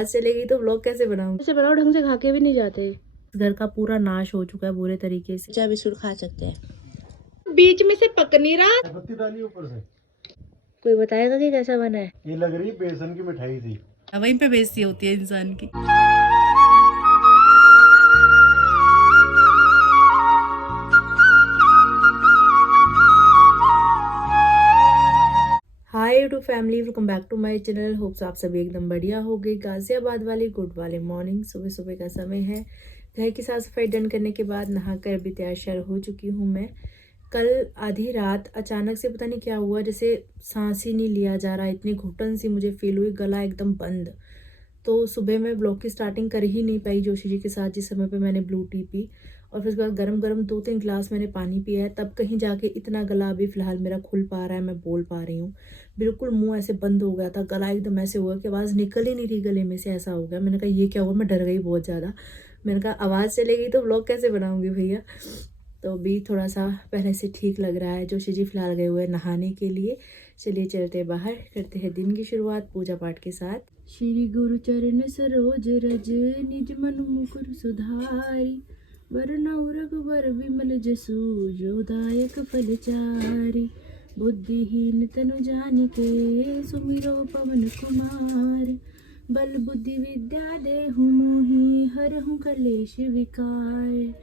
आवाज चलेगी तो व्लॉग कैसे बनाऊंगी। ऐसे बनाओ ढंग से, खा के भी नहीं जाते। घर का पूरा नाश हो चुका है बुरे तरीके से। चाय बिस्कुट खा सकते हैं। बीच में से पक नहीं रहा। पत्ती डाली ऊपर से। कोई बताएगा कि कैसा बना है। ये लग रही बेसन की मिठाई थी। वहीं पे बेइज्जती होती है इंसान की। Hi YouTube family, welcome back to my channel. Hopes आप सभी एकदम बढ़िया हो गए। गाजियाबाद वाली गुड वाले मॉर्निंग, सुबह सुबह का समय है। घर की साफ सफाई डन करने के बाद नहाकर अभी तैयार हो चुकी हूँ मैं। कल आधी रात अचानक से पता नहीं क्या हुआ, जैसे सांस ही नहीं लिया जा रहा, इतनी घुटन सी मुझे फील हुई, गला एकदम बंद। तो सुबह मैं ब्लॉग की स्टार्टिंग कर ही नहीं पाई जोशी जी के साथ, जिस समय पे मैंने ब्लू टी पी। और फिर उसके बाद गरम गरम 2-3 गिलास मैंने पानी पिया है, तब कहीं जाके इतना गला अभी फ़िलहाल मेरा खुल पा रहा है, मैं बोल पा रही हूँ। बिल्कुल मुंह ऐसे बंद हो गया था, गला एकदम ऐसे हुआ कि आवाज़ निकल ही नहीं रही गले में से, ऐसा हो गया। मैंने कहा ये क्या हुआ, मैं डर गई बहुत ज़्यादा। मैंने कहा आवाज़ चलेगी तो व्लॉग कैसे बनाऊँगी भैया। तो अभी थोड़ा सा पहले से ठीक लग रहा है। जोशी जी फिलहाल गए हुए नहाने के लिए। चलिए चलते बाहर, करते हैं दिन की शुरुआत पूजा पाठ के साथ। श्री गुरु चरण सरोज रज, निज मन मुकुर सुधारी, वरना रघुवर विमल जसु, जो दायक फल चारि। बुद्धिहीन तनु जानिके, सुमिरो पवन कुमार। बल बुद्धि विद्या देहु मोहि, हरहु कलेश विकार।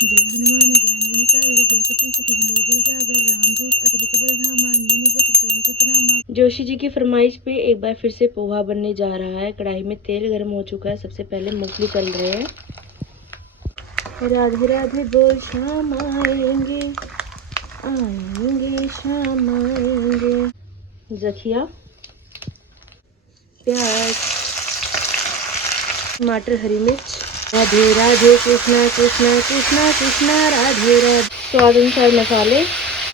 जय हनुमान ज्ञान गुण सागर, जय कपीस तिहुँ लोक उजागर, रामदूत अतुलित बल धामा, अंजनी पुत्र पवन सुत नामा। जोशी जी की फरमाइश पे एक बार फिर से पोहा बनने जा रहा है। कढ़ाई में तेल गर्म हो चुका है। सबसे पहले मूंगफली तल रहे हैं। राधे राधे बोल शाम आएंगे, आएंगे शाम आएंगे। जखिया, प्याज, टमाटर, हरी मिर्च। राधे राधे कृष्णा कृष्णा कृष्णा कृष्णा राधे राधे। स्वाद अनुसार मसाले,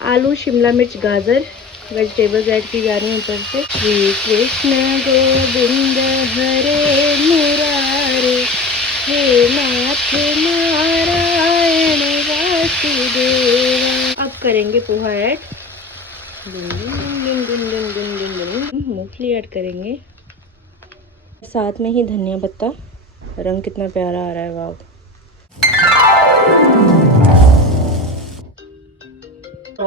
आलू, शिमला मिर्च, गाजर, वेजिटेबल्स ऐड की जा रही हैं ऊपर से। श्री कृष्ण गोविंद हरे मुरारे, हे नाथ नारायण वासुदेवा। अब करेंगे पोहा ऐड। मूंगफली ऐड करेंगे, साथ में ही धनिया पत्ता। रंग कितना प्यारा आ रहा है, वाव।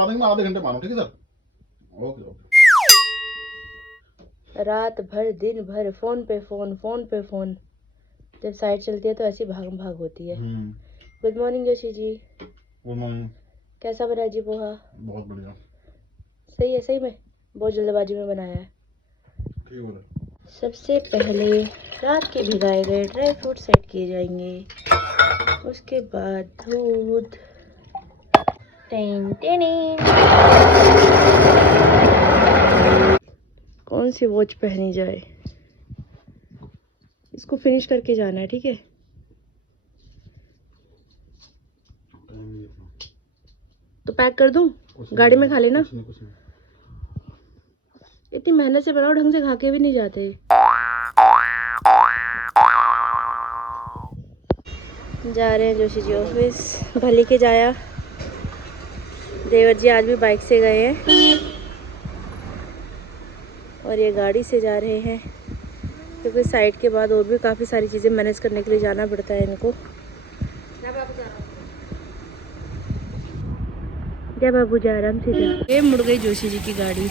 में आधे घंटे मानो, ठीक है सर। Okay okay. रात भर दिन भर फोन पे फोन, फोन पे फोन। जब साइड चलती है तो ऐसी भाग भाग होती है। Good morning Joshi ji. Good morning. कैसा बना जी पोहा? बहुत बढ़िया। सही है, सही में बहुत जल्दबाजी में बनाया है। ठीक हो रहा। सबसे पहले रात के भिगाए गए ड्राई फ्रूट सेट किए जाएंगे, उसके बाद दूध। कौन सी वॉच पहनी जाए, इसको फिनिश करके जाना है, ठीक है। तो पैक कर दूं, गाड़ी में खा लेना। कुछ नहीं। इतनी मेहनत से बनाओ, ढंग से खा के भी नहीं जाते। जा रहे हैं जोशी जी ऑफिस। भली के जाया देवर जी आज भी बाइक से गए हैं और ये गाड़ी से जा रहे हैं, क्योंकि साइड के बाद और भी काफ़ी सारी चीज़ें मैनेज करने के लिए जाना पड़ता है इनको। जय बाबू जा, आराम से जा। ये मुड़ गई जोशी जी की गाड़ी।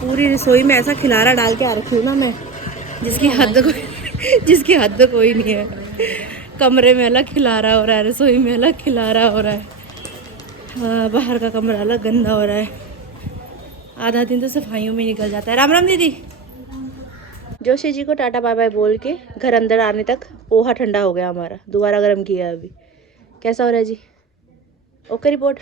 पूरी रसोई में ऐसा खिलारा डाल के आ रखी हूँ ना मैं, जिसकी हद कोई नहीं है। कमरे में अलग खिलारा हो रहा है, रसोई में अलग खिलारा हो रहा है। हाँ, बाहर का कमरा अलग गंदा हो रहा है। आधा दिन तो सफाइयों में निकल जाता है। राम राम दीदी। जोशी जी को टाटा बाय बाय बोल के घर अंदर आने तक पोहा ठंडा हो गया हमारा, दोबारा गर्म किया अभी। कैसा हो रहा है जी? Okay report.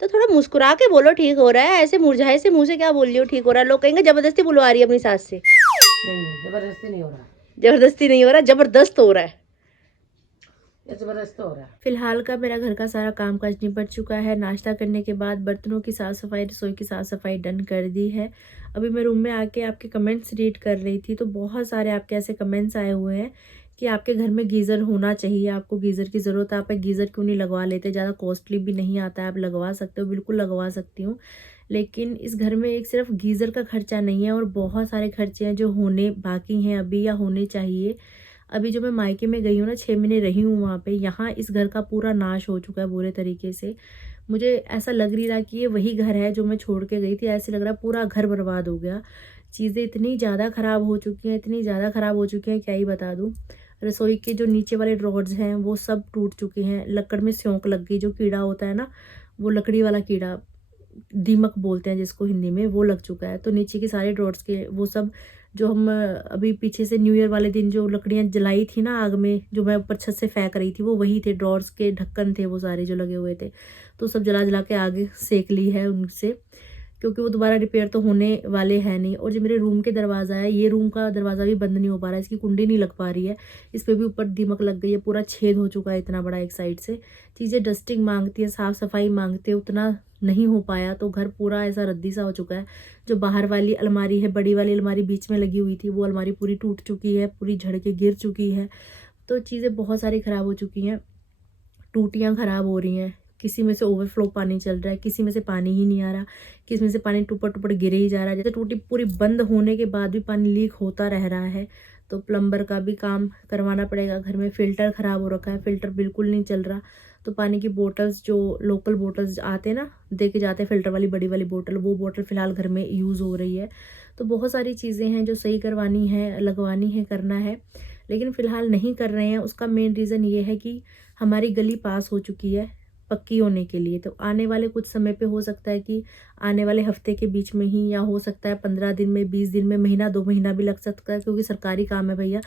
तो थोड़ा मुस्कुरा के बोलो ठीक हो रहा है, ऐसे मुरझाए से मुंह से क्या बोल रही हो ठीक हो रहा है। लोग कहेंगे जबरदस्ती बुलवा रही है अपनी सास से। नहीं, जबरदस्ती नहीं हो रहा, जबरदस्ती नहीं हो रहा, जबरदस्त हो रहा है, जबरदस्त हो रहा है। फिलहाल का मेरा घर का सारा काम काज निपट चुका है। नाश्ता करने के बाद बर्तनों की साफ सफाई, रसोई की साफ सफाई डन कर दी है। अभी मैं रूम में आके आपके कमेंट्स रीड कर रही थी, तो बहुत सारे आपके ऐसे कमेंट्स आए हुए हैं कि आपके घर में गीज़र होना चाहिए, आपको गीज़र की ज़रूरत है, आप गीज़र क्यों नहीं लगवा लेते, ज़्यादा कॉस्टली भी नहीं आता है, आप लगवा सकते हो। बिल्कुल लगवा सकती हूँ। लेकिन इस घर में एक सिर्फ गीज़र का खर्चा नहीं है और बहुत सारे खर्चे हैं जो होने बाकी हैं अभी या होने चाहिए। अभी जो मैं मायके में गई हूँ ना, 6 महीने रही हूँ वहाँ पे, यहाँ इस घर का पूरा नाश हो चुका है बुरे तरीके से। मुझे ऐसा लग नहीं रहा कि ये वही घर है जो मैं छोड़ के गई थी, ऐसे लग रहा है पूरा घर बर्बाद हो गया। चीज़ें इतनी ज़्यादा ख़राब हो चुकी हैं, इतनी ज़्यादा ख़राब हो चुकी हैं, क्या ही बता दूँ। रसोई के जो नीचे वाले ड्रॉर्स हैं वो सब टूट चुके हैं, लकड़ में स्योंक लग गई, जो कीड़ा होता है ना, वो लकड़ी वाला कीड़ा, दीमक बोलते हैं जिसको हिंदी में, वो लग चुका है। तो नीचे के सारे ड्रॉर्स के वो सब, जो हम अभी पीछे से न्यू ईयर वाले दिन जो लकड़ियाँ जलाई थी ना आग में, जो मैं ऊपर छत से फेंक रही थी, वो वही थे, ड्रॉर्स के ढक्कन थे वो सारे जो लगे हुए थे। तो सब जला जला के आग सेक ली है उनसे, क्योंकि वो दोबारा रिपेयर तो होने वाले हैं नहीं। और जो मेरे रूम के दरवाज़ा है, ये रूम का दरवाज़ा भी बंद नहीं हो पा रहा है, इसकी कुंडी नहीं लग पा रही है, इस पे भी ऊपर दीमक लग गई है, पूरा छेद हो चुका है इतना बड़ा एक साइड से। चीज़ें डस्टिंग मांगती है, साफ़ सफाई मांगती है, उतना नहीं हो पाया, तो घर पूरा ऐसा रद्दी सा हो चुका है। जो बाहर वाली अलमारी है, बड़ी वाली अलमारी बीच में लगी हुई थी, वो अलमारी पूरी टूट चुकी है, पूरी झड़ के गिर चुकी है। तो चीज़ें बहुत सारी ख़राब हो चुकी हैं, टूटियाँ ख़राब हो रही हैं, किसी में से ओवरफ्लो पानी चल रहा है, किसी में से पानी ही नहीं आ रहा, किसी में से पानी टुपड़ टुपड़ गिरे ही जा रहा है। जैसे टूटी पूरी बंद होने के बाद भी पानी लीक होता रह रहा है, तो प्लम्बर का भी काम करवाना पड़ेगा। घर में फ़िल्टर ख़राब हो रखा है, फ़िल्टर बिल्कुल नहीं चल रहा। तो पानी की बोटल्स, जो लोकल बोटल्स आते हैं ना, दे के जाते हैं फ़िल्टर वाली बड़ी वाली बोतल, वो बोतल फ़िलहाल घर में यूज़ हो रही है। तो बहुत सारी चीज़ें हैं जो सही करवानी है, लगवानी है, करना है, लेकिन फ़िलहाल नहीं कर रहे हैं। उसका मेन रीज़न ये है कि हमारी गली पास हो चुकी है पक्की होने के लिए, तो आने वाले कुछ समय पे हो सकता है कि आने वाले हफ्ते के बीच में ही, या हो सकता है 15 दिन में, 20 दिन में, महीना 2 महीना भी लग सकता है, क्योंकि सरकारी काम है भैया।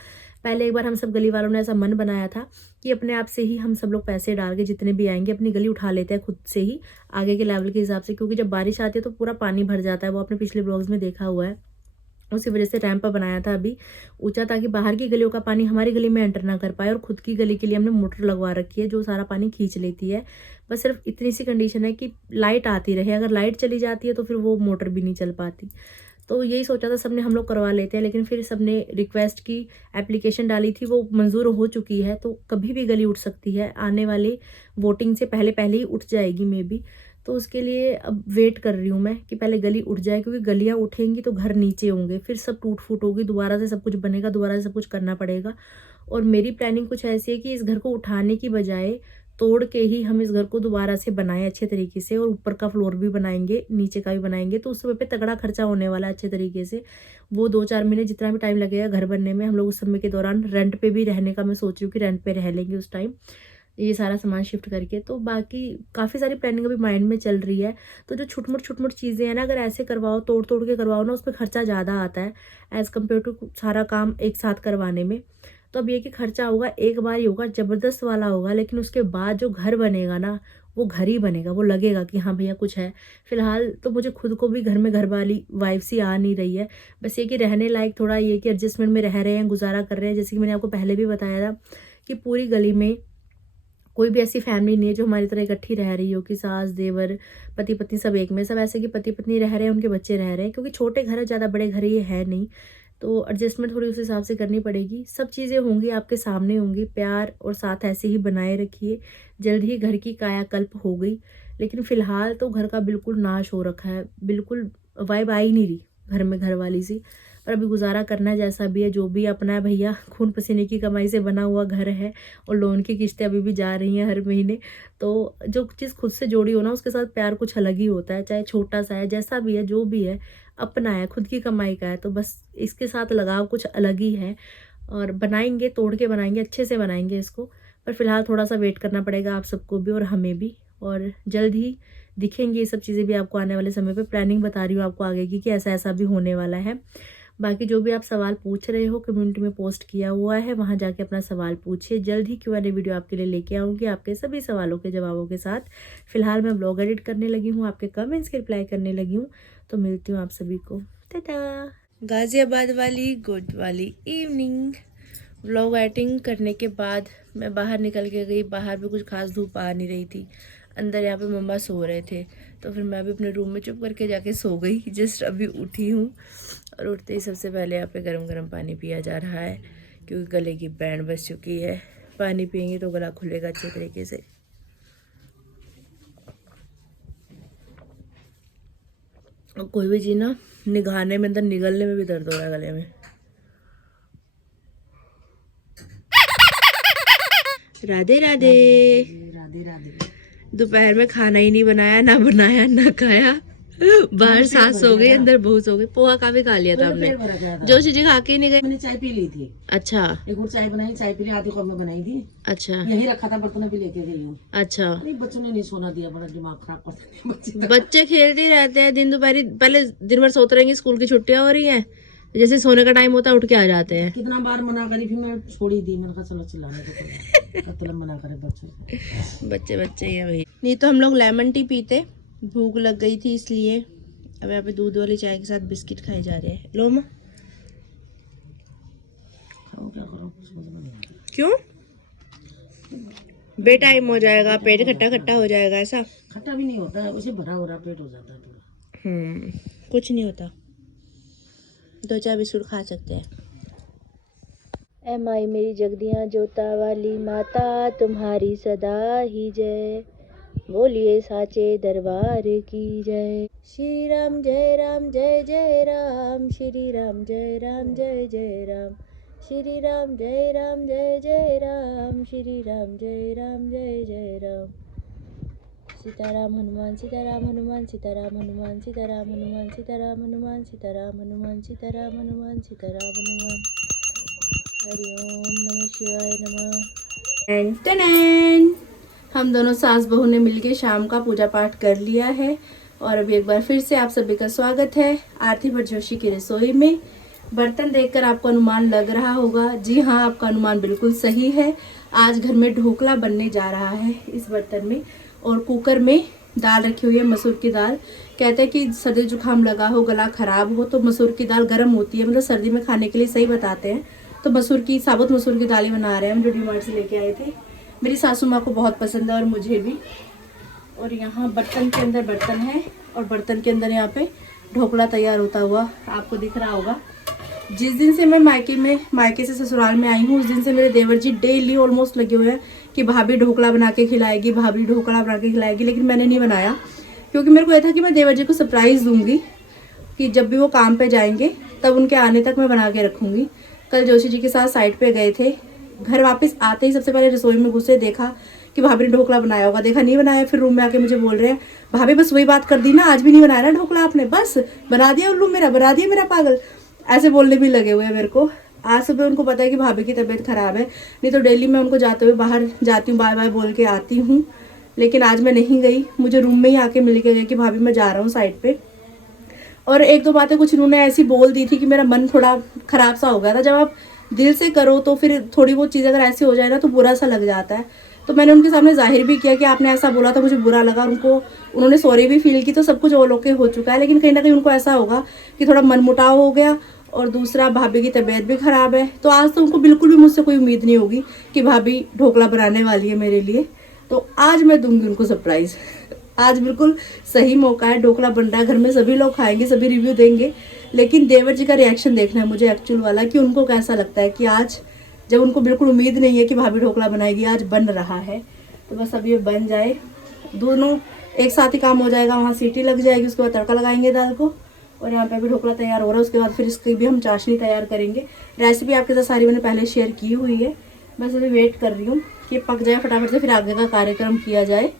पहले एक बार हम सब गली वालों ने ऐसा मन बनाया था कि अपने आप से ही हम सब लोग पैसे डाल के जितने भी आएंगे अपनी गली उठा लेते हैं खुद से ही, आगे के लेवल के हिसाब से, क्योंकि जब बारिश आती है तो पूरा पानी भर जाता है, वो आपने पिछले ब्लॉग्स में देखा हुआ है। उसी वजह से रैंप बनाया था अभी ऊंचा, ताकि बाहर की गलियों का पानी हमारी गली में एंटर ना कर पाए, और खुद की गली के लिए हमने मोटर लगवा रखी है जो सारा पानी खींच लेती है। बस सिर्फ इतनी सी कंडीशन है कि लाइट आती रहे, अगर लाइट चली जाती है तो फिर वो मोटर भी नहीं चल पाती। तो यही सोचा था सबने हम लोग करवा लेते हैं, लेकिन फिर सबने रिक्वेस्ट की, एप्लीकेशन डाली थी, वो मंजूर हो चुकी है, तो कभी भी गली उठ सकती है, आने वाले वोटिंग से पहले पहले ही उठ जाएगी मे बी। तो उसके लिए अब वेट कर रही हूँ मैं कि पहले गली उठ जाए, क्योंकि गलियाँ उठेंगी तो घर नीचे होंगे, फिर सब टूट फूट होगी, दोबारा से सब कुछ बनेगा, दोबारा से सब कुछ करना पड़ेगा। और मेरी प्लानिंग कुछ ऐसी है कि इस घर को उठाने की बजाय तोड़ के ही हम इस घर को दोबारा से बनाएं अच्छे तरीके से, और ऊपर का फ्लोर भी बनाएंगे, नीचे का भी बनाएंगे। तो उस समय पे तगड़ा खर्चा होने वाला है अच्छे तरीके से। वो 2-4 महीने जितना भी टाइम लगेगा घर बनने में, हम लोग उस समय के दौरान रेंट पे भी रहने का मैं सोच रही हूँ कि रेंट पे रह लेंगे उस टाइम, ये सारा सामान शिफ्ट करके। तो बाकी काफ़ी सारी प्लानिंग अभी माइंड में चल रही है। तो जो छुटमुट चीज़ें हैं ना, अगर ऐसे करवाओ, तोड़ तोड़ के करवाओ ना, उसमें खर्चा ज़्यादा आता है एज़ कम्पेयर टू सारा काम एक साथ करवाने में। तो अब ये कि खर्चा होगा, एक बार ही होगा, ज़बरदस्त वाला होगा, लेकिन उसके बाद जो घर बनेगा ना, वो घर ही बनेगा, वो लगेगा कि हाँ भैया कुछ है। फिलहाल तो मुझे खुद को भी घर में घर वाली वाइब सी आ नहीं रही है। बस ये कि रहने लायक थोड़ा ये कि एडजस्टमेंट में रह रहे हैं, गुजारा कर रहे हैं। जैसे कि मैंने आपको पहले भी बताया था कि पूरी गली में कोई भी ऐसी फैमिली नहीं है जो हमारी तरह इकट्ठी रह रही हो, कि सास देवर पति पत्नी सब एक में, सब ऐसे कि पति पत्नी रह रहे हैं, उनके बच्चे रह रहे हैं, क्योंकि छोटे घर है, ज़्यादा बड़े घर ये है नहीं। तो एडजस्टमेंट थोड़ी उस हिसाब से करनी पड़ेगी। सब चीज़ें होंगी आपके सामने होंगी, प्यार और साथ ऐसे ही बनाए रखिए। जल्द ही घर की कायाकल्प हो गई, लेकिन फिलहाल तो घर का बिल्कुल नाश हो रखा है, बिल्कुल वाइब आ ही नहीं रही घर में घर वाली सी। पर अभी गुजारा करना है, जैसा भी है, जो भी अपना है भैया, खून पसीने की कमाई से बना हुआ घर है, और लोन की किस्तें अभी भी जा रही हैं हर महीने। तो जो चीज़ खुद से जोड़ी हो ना, उसके साथ प्यार कुछ अलग ही होता है, चाहे छोटा सा है, जैसा भी है, जो भी है, अपना है, खुद की कमाई का है, तो बस इसके साथ लगाव कुछ अलग ही है। और बनाएंगे, तोड़ के बनाएंगे, अच्छे से बनाएंगे इसको। पर फिलहाल थोड़ा सा वेट करना पड़ेगा आप सबको भी और हमें भी, और जल्द ही दिखेंगी ये सब चीज़ें भी आपको आने वाले समय पे। प्लानिंग बता रही हूँ आपको आगे की कि ऐसा ऐसा भी होने वाला है। बाकी जो भी आप सवाल पूछ रहे हो, कम्युनिटी में पोस्ट किया हुआ है, वहाँ जाके अपना सवाल पूछिए। जल्द ही Q&A वीडियो आपके लिए लेके आऊँगी आपके सभी सवालों के जवाबों के साथ। फिलहाल मैं ब्लॉग एडिट करने लगी हूँ, आपके कमेंट्स के रिप्लाई करने लगी हूँ। तो मिलती हूँ आप सभी को, टाटा। गाज़ियाबाद वाली गुड वाली इवनिंग। व्लॉग एडिटिंग करने के बाद मैं बाहर निकल के गई, बाहर भी कुछ खास धूप आ नहीं रही थी, अंदर यहाँ पे मम्मा सो रहे थे, तो फिर मैं भी अपने रूम में चुप करके जाके सो गई। जस्ट अभी उठी हूँ, और उठते ही सबसे पहले यहाँ पे गरम गरम पानी पिया जा रहा है, क्योंकि गले की बैंड बज चुकी है। पानी पियेंगे तो गला खुलेगा अच्छे तरीके से। और कोई भी चीज़ ना निगाहने में, अंदर निगलने में भी दर्द हो रहा है गले में। राधे राधे। राधे राधे। दोपहर में खाना ही नहीं बनाया, ना बनाया ना खाया। बाहर सांस हो गई, अंदर भूस हो गई। पोहा काफी खा लिया था हमने। जो चीजें खा के ही नहीं गई। मैंने चाय पी ली थी। अच्छा। एक और चाय बनाई, चाय पी ली, आधी कप में बनाई थी। अच्छा। यही रखा था, बर्तन भी लेके गई हूँ। अच्छा। नहीं, बच्चों ने नहीं सोना दिया, बड़ा दिमाग खराब करते हैं बच्चे। बच्चे खेलते ही रहते हैं दिन दोपहर। पहले दिन भर सोते रहेंगे, स्कूल की छुट्टियां हो रही हैं, जैसे सोने का टाइम होता है उठ के आ जाते हैं। कितना बार मना करी, फिर मैं छोड़ ही दी। मैंने कहा चलो चिल्लाने को मतलब मना करे बच्चे। बच्चे बच्चे ही है भाई। नहीं तो हम लोग लेमन टी पीते, भूख लग गई थी इसलिए। अब यहाँ पे दूध वाली चाय के साथ बिस्किट खाए जा रहे हैं। लो माँ। खाओ, क्या करो, कुछ समझ में नहीं आता। क्यों? बेटाइम हो जाएगा, पेट खट्टा खट्टा हो जाएगा, ऐसा? खट्टा भी नहीं होता है, उसे भरा भरा पेट हो जाता है पूरा। कुछ नहीं होता, 2-4 बिस्कुट खा सकते हैं। ऐ माई मेरी जगदियाँ जोता वाली माता, तुम्हारी सदा ही जय। बोलिए साचे दरबार की जय। श्री राम जय राम जय जय राम, श्री राम जय राम जय जय राम, श्री राम जय राम जय जय राम, श्री राम जय राम जय जय राम। सीताराम हनुमान सीताराम हनुमान सीताराम हनुमान सीताराम हनुमान सीताराम हनुमान सीताराम हनुमान सीताराम हनुमान सीताराम हनुमान। हरि ओम नमः शिवाय नमः। टन हम दोनों सास बहू ने मिलके शाम का पूजा पाठ कर लिया है और अभी एक बार फिर से आप सभी का स्वागत है आरती भट्ट जोशी की रसोई में। बर्तन देखकर आपको अनुमान लग रहा होगा, जी हाँ, आपका अनुमान बिल्कुल सही है। आज घर में ढोकला बनने जा रहा है इस बर्तन में, और कुकर में दाल रखी हुई है, मसूर की दाल। कहते हैं कि सर्दी जुकाम लगा हो, गला खराब हो तो मसूर की दाल गर्म होती है, मतलब सर्दी में खाने के लिए सही बताते हैं। तो मसूर की, साबुत मसूर की दाल ही बना रहे हैं हम, जो डीमार्ट से लेके आए थे। मेरी सासू माँ को बहुत पसंद है और मुझे भी। और यहाँ बर्तन के अंदर बर्तन है और बर्तन के अंदर यहाँ पे ढोकला तैयार होता हुआ आपको दिख रहा होगा। जिस दिन से मैं मायके से ससुराल में आई हूँ, उस दिन से मेरे देवर जी डेली ऑलमोस्ट लगे हुए हैं कि भाभी ढोकला बना के खिलाएगी, भाभी ढोकला बना के खिलाएगी। लेकिन मैंने नहीं बनाया क्योंकि मेरे को यह था कि मैं देवर जी को सरप्राइज़ दूंगी कि जब भी वो काम पे जाएंगे तब उनके आने तक मैं बना के रखूँगी। कल जोशी जी के साथ साइड पे गए थे, घर वापस आते ही सबसे पहले रसोई में घुसे, देखा कि भाभी ने ढोकला बनाया होगा, देखा नहीं बनाया। फिर रूम में आके मुझे बोल रहे हैं, भाभी बस वही बात कर दी ना, आज भी नहीं बनाया ना ढोकला आपने, बस बना दिया उल्लू मेरा, बना दिया मेरा पागल, ऐसे बोलने भी लगे हुए हैं मेरे को। आज सुबह उनको पता है कि भाभी की तबीयत खराब है, नहीं तो डेली मैं उनको जाते हुए बाहर जाती हूँ, बाय बाय बोल के आती हूँ। लेकिन आज मैं नहीं गई, मुझे रूम में ही आके मिल के गए कि भाभी मैं जा रहा हूँ साइड पे। और 1-2 बातें कुछ इन्होंने ऐसी बोल दी थी कि मेरा मन थोड़ा खराब सा हो गया था। जब आप दिल से करो तो फिर थोड़ी बहुत चीज़ अगर ऐसी हो जाए ना तो बुरा सा लग जाता है। तो मैंने उनके सामने जाहिर भी किया कि आपने ऐसा बोला था, मुझे बुरा लगा। उन्होंने सॉरी भी फील की, तो सब कुछ ओके हो चुका है। लेकिन कहीं ना कहीं उनको ऐसा होगा कि थोड़ा मनमुटाव हो गया, और दूसरा भाभी की तबीयत भी ख़राब है। तो आज तो उनको बिल्कुल भी मुझसे कोई उम्मीद नहीं होगी कि भाभी ढोकला बनाने वाली है मेरे लिए। तो आज मैं दूंगी उनको सरप्राइज़। आज बिल्कुल सही मौका है, ढोकला बन रहा है घर में, सभी लोग खाएंगे, सभी रिव्यू देंगे। लेकिन देवर जी का रिएक्शन देखना है मुझे, एक्चुअल वाला, कि उनको कैसा लगता है कि आज जब उनको बिल्कुल उम्मीद नहीं है कि भाभी ढोकला बनाएगी, आज बन रहा है। तो बस अब ये बन जाए, दोनों एक साथ ही काम हो जाएगा। वहाँ सीटी लग जाएगी, उसके बाद तड़का लगाएंगे दाल को, और यहाँ पे भी ढोकला तैयार हो रहा है। उसके बाद फिर इसकी भी हम चाशनी तैयार करेंगे। रेसिपी आपके साथ सारी मैंने पहले शेयर की हुई है, बस अभी वेट कर रही हूँ कि पक जाए फटाफट से, फिर आगे का कार्यक्रम किया जाए।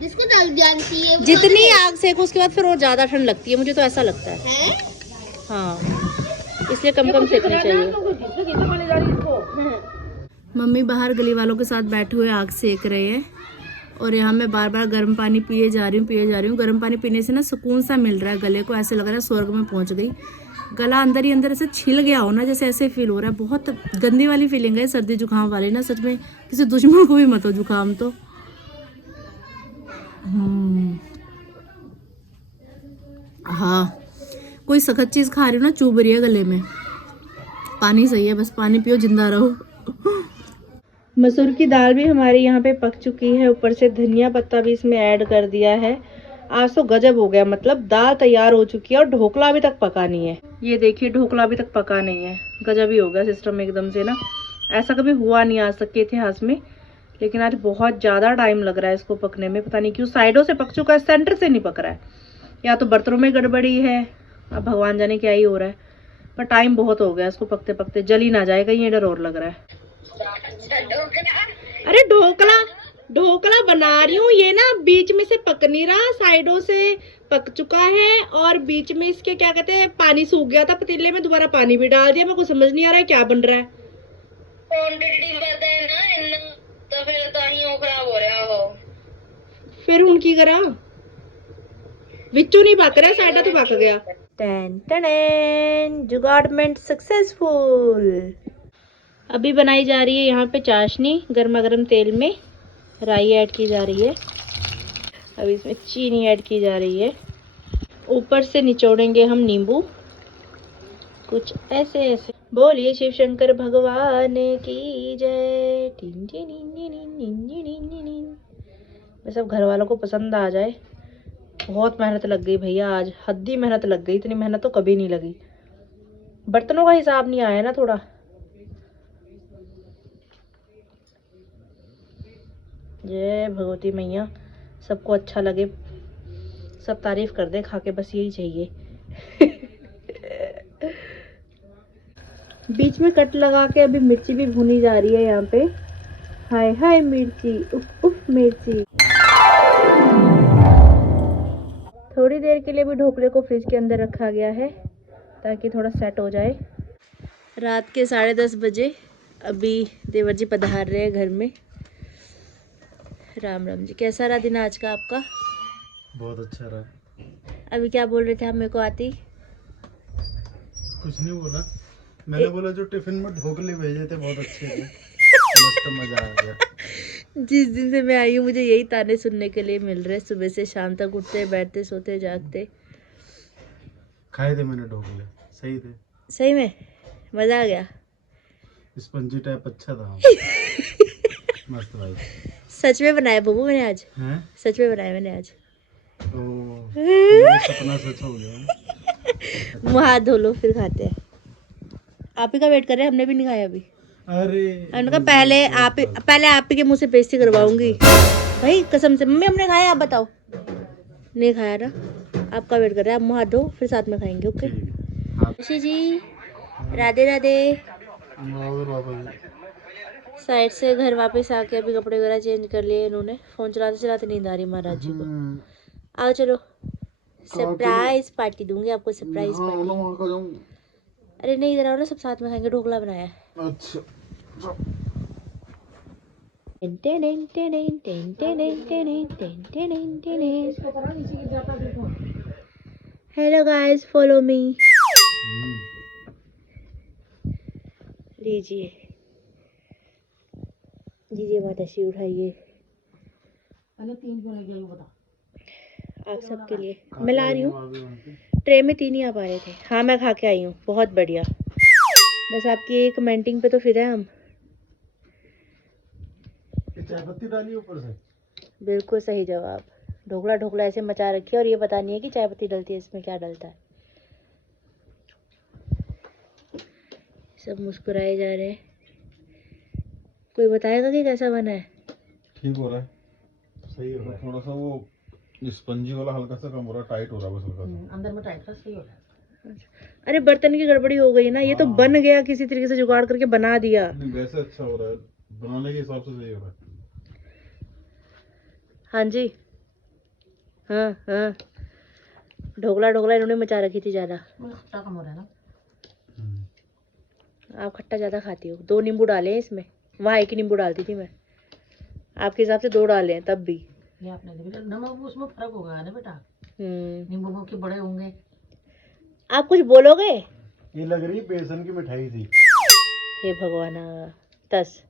जिसको जल्दी आती है जितनी आग सेको उसके बाद फिर और ज़्यादा ठंड लगती है, मुझे तो ऐसा लगता है। हाँ, इसलिए कम कम सेकनी चाहिए। मम्मी बाहर गली वालों के साथ बैठे हुए आग सेक रहे हैं, और यहाँ मैं बार बार गर्म पानी पिए जा रही हूँ। गर्म पानी पीने से ना सुकून सा मिल रहा है गले को, ऐसे लग रहा है स्वर्ग में पहुँच गई। गला अंदर ही अंदर ऐसे छिल गया हो ना, जैसे ऐसे फील हो रहा है। बहुत गंदी वाली फीलिंग है सर्दी जुकाम वाली ना, सच में किसी दुश्मन को भी मत हो जुकाम तो। हाँ, कोई सख्त चीज़ खा रही हो ना, चुभ रही है गले में। पानी सही है, बस पानी पियो, जिंदा रहो। मसूर की दाल भी हमारी यहाँ पे पक चुकी है, ऊपर से धनिया पत्ता भी इसमें ऐड कर दिया है। आज तो गजब हो गया, मतलब दाल तैयार हो चुकी है और ढोकला अभी तक पका नहीं है। ये देखिए, ढोकला अभी तक पका नहीं है। गजब ही हो गया सिस्टम एकदम से ना, ऐसा कभी हुआ नहीं आज तक के इतिहास में। लेकिन आज बहुत ज़्यादा टाइम लग रहा है इसको पकने में, पता नहीं क्यों। साइडों से पक चुका है, सेंटर से नहीं पक रहा है, या तो बर्तनों में गड़बड़ी है, अब भगवान जाने क्या ही हो रहा है, पर टाइम बहुत हो गया इसको पकते पकते। जल ही ना जाए कहीं, ये डर और लग रहा है। अरे ढोकला ढोकला बना रही हूँ, ये ना बीच में से पक नहीं रहा, साइडों से पक चुका है और बीच में इसके क्या कहते हैं पानी सूख गया था पतीले में, दोबारा पानी भी डाल दिया। मेरे को समझ नहीं आ रहा है क्या बन रहा है। तो फिर ताहियों खराब हो रहा हो, फिर ਹੁਣ ਕੀ ਕਰਾਂ, ਵਿੱਚੋਂ नहीं पक रहा, साइडा तो पक गया। टेन टेन, जुगाड़मेंट सक्सेसफुल। अभी बनाई जा रही है यहाँ पे चाशनी, गर्मा गर्म तेल में राई ऐड की जा रही है, अब इसमें चीनी ऐड की जा रही है, ऊपर से निचोड़ेंगे हम नींबू, कुछ ऐसे ऐसे। बोलिए शिव शंकर भगवान की जय। Tin tin tin tin tin tin tin tin. बस अब घर वालों को पसंद आ जाए। बहुत मेहनत लग गई भैया आज, हद्दी मेहनत लग गई, इतनी मेहनत तो कभी नहीं लगी। बर्तनों का हिसाब नहीं आया ना थोड़ा। जय भगवती मैया, सबको अच्छा लगे, सब तारीफ कर दे खा के, बस यही चाहिए। बीच में कट लगा के अभी मिर्ची भी भुनी जा रही है यहाँ पे। हाय हाय मिर्ची, उफ उफ मिर्ची। थोड़ी देर के लिए भी ढोकले को फ्रिज के अंदर रखा गया है ताकि थोड़ा सेट हो जाए। रात के 10:30 बजे अभी देवर जी पधार रहे हैं घर में। राम राम जी। कैसा रहा दिन आज का आपका? बहुत अच्छा रहा। अभी क्या बोल रहे थे आप मेरे को आती? कुछ नहीं बोला, मैंने बोला जो टिफिन में ढोकले भेजे थे बहुत अच्छे थे, मस्त मजा आ गया। जिस दिन से मैं आई हूँ मुझे यही ताने सुनने के लिए मिल रहे, सुबह से शाम तक उठते बैठते सोते जागते। खाए थे मैंने ढोकले, सही थे। सही में मजा आ गया। स्पंजी टाइप अच्छा था। मस्त भाई। सच में बनाया बबू मैंने आज, हैं? सच में बनाया मैंने आज। तो मेरा सपना सच हो गया। मुँह हाथ धो लो फिर खाते हैं। आप ही का वेट कर रहे हैं, हमने भी नहीं खाया अभी। अरे हमने कहा पहले आप ही के मुंह से बेइज्जती करवाऊंगी भाई, कसम से। मम्मी हमने खाया, आप बताओ। नहीं खाया ना, आपका वेट कर रहे हैं। आप मुँह हाथ धो फिर साथ में खाएंगे, ओके? ऋषि जी राधे राधे। साइड से घर वापस आके अभी कपड़े वगैरह चेंज कर लिए इन्होंने। फोन चलाते चलाते नींद आ रही महाराज जी को। आओ चलो, सरप्राइज पार्टी दूंगी आपको, सरप्राइज पार्टी। अरे नहीं, इधर आओ ना, सब साथ में खाएंगे, ढोकला बनाया है। अच्छा। Hello guys, follow me. लीजिए लीजिए माता श्री, उठाइए। आप सबके लिए मैं ला रही हूँ। ट्रे में 3 ही आ पा रहे थे। हाँ मैं खा के आई हूँ, बहुत बढ़िया। बस आपकी कमेंटिंग पे तो फिर है हम। चाय पत्ती डाली ऊपर से? बिल्कुल सही जवाब। ढोकला ढोकला ऐसे मचा रखी है और ये पता नहीं है कि चाय पत्ती डलती है इसमें, क्या डलता है। सब मुस्कुराए जा रहे हैं। कोई बताएगा कि कैसा बना है? ठीक हो रहा है, सही हो रहा है। थोड़ा सा वो स्पंजी वाला हल्का सा कम हो रहा है, टाइट हो रहा है बस हल्का सा। अंदर में टाइट था, सही हो रहा है। अरे बर्तन की गड़बड़ी हो गई ना, ये तो बन गया, किसी तरीके से जुगाड़ करके बना दिया। नहीं वैसे अच्छा हो रहा है, बनाने के हिसाब से सही हो रहा है। हाँ जी, हाँ हाँ। ढोकला ढोकला इन्होंने मचा रखी थी ज़्यादा। खट्टा कम हो रहा है ना। आप खट्टा ज़्यादा खाती हो। 2 नींबू डाले हैं इसमें, वहाँ 1 ही नींबू डालती थी मैं, आपके हिसाब से 2 डाले हैं तब भी। ये आपने नमक उसमें फर्क होगा ना बेटा, नींबू के बड़े होंगे। आप कुछ बोलोगे? ये लग रही बेसन की मिठाई थी। हे भगवान, तस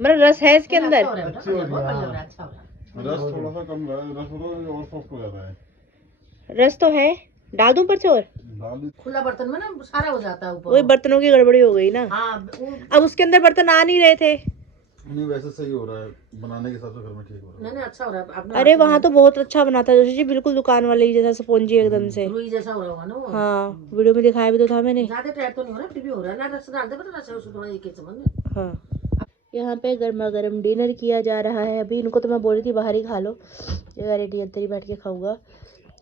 मतलब रस है इसके अंदर। अच्छी हो रही है, हाँ। अच्छा हो रहा है। रस थोड़ा सा कम रहा है, रस थोड़ा और सॉफ्ट हो जाता है। रस तो है, डाल दूं ऊपर से और? डाल दी। खुला बर्तन में ना सारा हो जाता है ऊपर। वही बर्तनों की गड़बड़ी हो गई ना। हाँ अब उसके अंदर बर्तन आ नहीं रहे थे। नहीं वैसे सही हो रहा है, बनाने के हिसाब से घर में ठीक हो रहा है। नहीं अच्छा हो रहा है। आपने अरे वहाँ तो बहुत अच्छा बनाता है जोशी जी, बिल्कुल दुकान वाले ही जैसा स्पॉन्जी एकदम से। रुई जैसा हो रहा होगा ना वो। हाँ वीडियो में दिखाया भी तो था मैंने। ज्यादा टाइट तो नहीं हो रहा, फिर भी हो रहा है ना। रस डाल दे, पता रस है उसमें थोड़ा, एक चम्मच। हाँ यहाँ पे गर्मा गर्म डिनर किया जा रहा है अभी। इनको तो मैं बोल रही थी बाहर ही खा लो, जगह रेडी अंदर ही बैठ के खाऊंगा।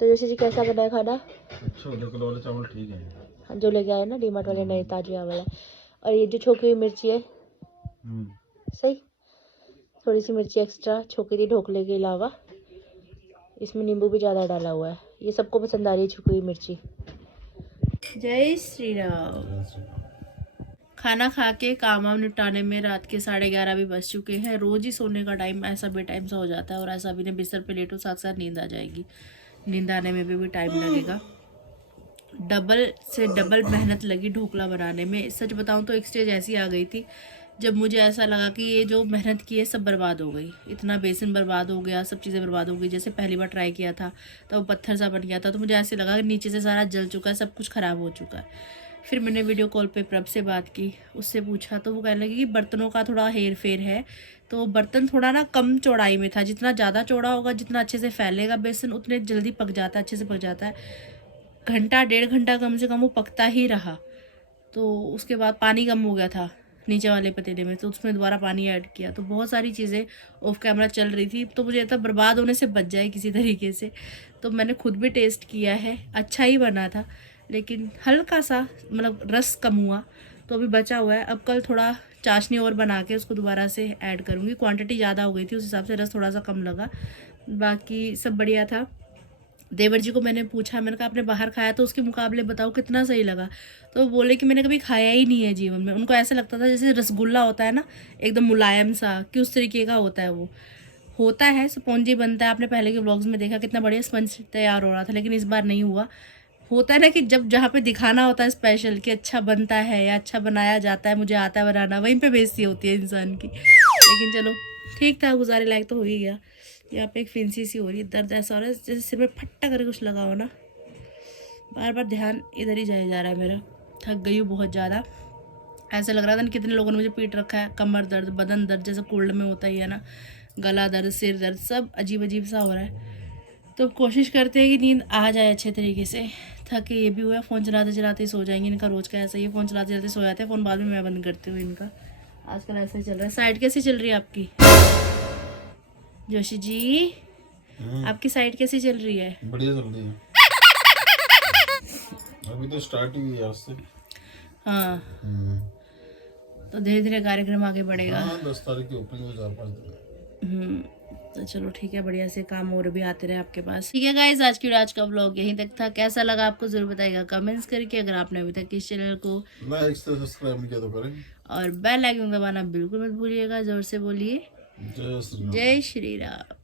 तो जोशी जी कैसा बना है खाना? अच्छा, उधर कल वाले चावल ठीक है। हाँ, जो लेके आए ना डीमार्ट वाले नए ताजिया वाला। और ये जो छोकी हुई मिर्ची है सही, थोड़ी सी मिर्ची एक्स्ट्रा छोकी थी ढोकले के अलावा। इसमें नींबू भी ज़्यादा डाला हुआ है। ये सबको पसंद आ रही है छोकी हुई मिर्ची। जय श्री राम। खाना खा के काम वाम निपटाने में रात के 11:30 भी बज चुके हैं। रोज़ ही सोने का टाइम ऐसा बेटाइम सा हो जाता है, और ऐसा भी नहीं बिस्तर पे लेटो साथ साथ नींद आ जाएगी। नींद आने में भी टाइम लगेगा। डबल से डबल मेहनत लगी ढोकला बनाने में। सच बताऊं तो एक स्टेज ऐसी आ गई थी जब मुझे ऐसा लगा कि ये जो मेहनत की है सब बर्बाद हो गई। इतना बेसन बर्बाद हो गया, सब चीज़ें बर्बाद हो गई। जैसे पहली बार ट्राई किया था तो वो पत्थर सा बन गया था, तो मुझे ऐसे लगा कि नीचे से सारा जल चुका है, सब कुछ ख़राब हो चुका है। फिर मैंने वीडियो कॉल पे प्रभ से बात की, उससे पूछा तो वो कहने लगी कि बर्तनों का थोड़ा हेर फेर है। तो बर्तन थोड़ा ना कम चौड़ाई में था, जितना ज़्यादा चौड़ा होगा, जितना अच्छे से फैलेगा बेसन, उतने जल्दी पक जाता है, अच्छे से पक जाता है। घंटा 1.5 घंटा कम से कम वो पकता ही रहा। तो उसके बाद पानी कम हो गया था नीचे वाले पतीले में, तो उसमें दोबारा पानी ऐड किया। तो बहुत सारी चीज़ें ऑफ कैमरा चल रही थी, तो मुझे था बर्बाद होने से बच जाए किसी तरीके से। तो मैंने खुद भी टेस्ट किया है, अच्छा ही बना था, लेकिन हल्का सा मतलब रस कम हुआ, तो अभी बचा हुआ है। अब कल थोड़ा चाशनी और बना के उसको दोबारा से ऐड करूँगी। क्वांटिटी ज़्यादा हो गई थी, उस हिसाब से रस थोड़ा सा कम लगा। बाकी सब बढ़िया था। देवर जी को मैंने पूछा, मैंने कहा आपने बाहर खाया तो उसके मुकाबले बताओ कितना सही लगा। तो वो बोले कि मैंने कभी खाया ही नहीं है जीवन में। उनको ऐसा लगता था जैसे रसगुल्ला होता है ना, एकदम मुलायम सा, कि उस तरीके का होता है। वो होता है स्पॉन्जी बनता है, आपने पहले के व्लॉग्स में देखा कितना बढ़िया स्पंज तैयार हो रहा था, लेकिन इस बार नहीं हुआ। होता है ना कि जब जहाँ पे दिखाना होता है स्पेशल कि अच्छा बनता है या अच्छा बनाया जाता है, मुझे आता है बनाना, वहीं पे बेइज्जती होती है इंसान की। लेकिन चलो ठीक था, गुजारे लायक तो हो ही गया। यहाँ पे एक फिंसी सी हो रही है, दर्द ऐसा हो रहा है जैसे सिर में फट्टा करके कुछ लगा हो ना। बार बार ध्यान इधर ही जाया जा रहा है मेरा। थक गई हूँ बहुत ज़्यादा। ऐसा लग रहा था ना कितने लोगों ने मुझे पीट रखा है। कमर दर्द, बदन दर्द, जैसे कोल्ड में होता ही है ना, गला दर्द, सिर दर्द, सब अजीब अजीब सा हो रहा है। तो कोशिश करते हैं कि नींद आ जाए अच्छे तरीके से। थके ये भी हुआ, फ़ोन चलाते चलाते ही सो जाएंगे। इनका रोज़ का ऐसा ही, फ़ोन चलाते चलाते सो जाते हैं। फ़ोन बाद में मैं बंद करती हूँ इनका। आजकल ऐसा ही चल रहा है। साइड कैसी चल रही है आपकी जोशी जी? आपकी साइड कैसी चल रही है? बढ़िया चल रही है। अभी तो स्टार्ट ही हुई है आज से। हाँ, तो धीरे धीरे कार्यक्रम आगे बढ़ेगा। हाँ, 10 तारीख की ओपनिंग हो, 4-5 दिन। तो चलो ठीक है, बढ़िया से काम और भी आते रहे आपके पास। ठीक है गाइस, आज का व्लॉग यहीं तक था। कैसा लगा आपको जरूर बताइएगा कमेंट्स करके। अगर आपने अभी तक इस चैनल को लाइक से सब्सक्राइब नहीं किया तो करें, और बेल आइकन दबाना बिल्कुल मत भूलिएगा। जोर से बोलिए जय श्री राम। जय श्री राम।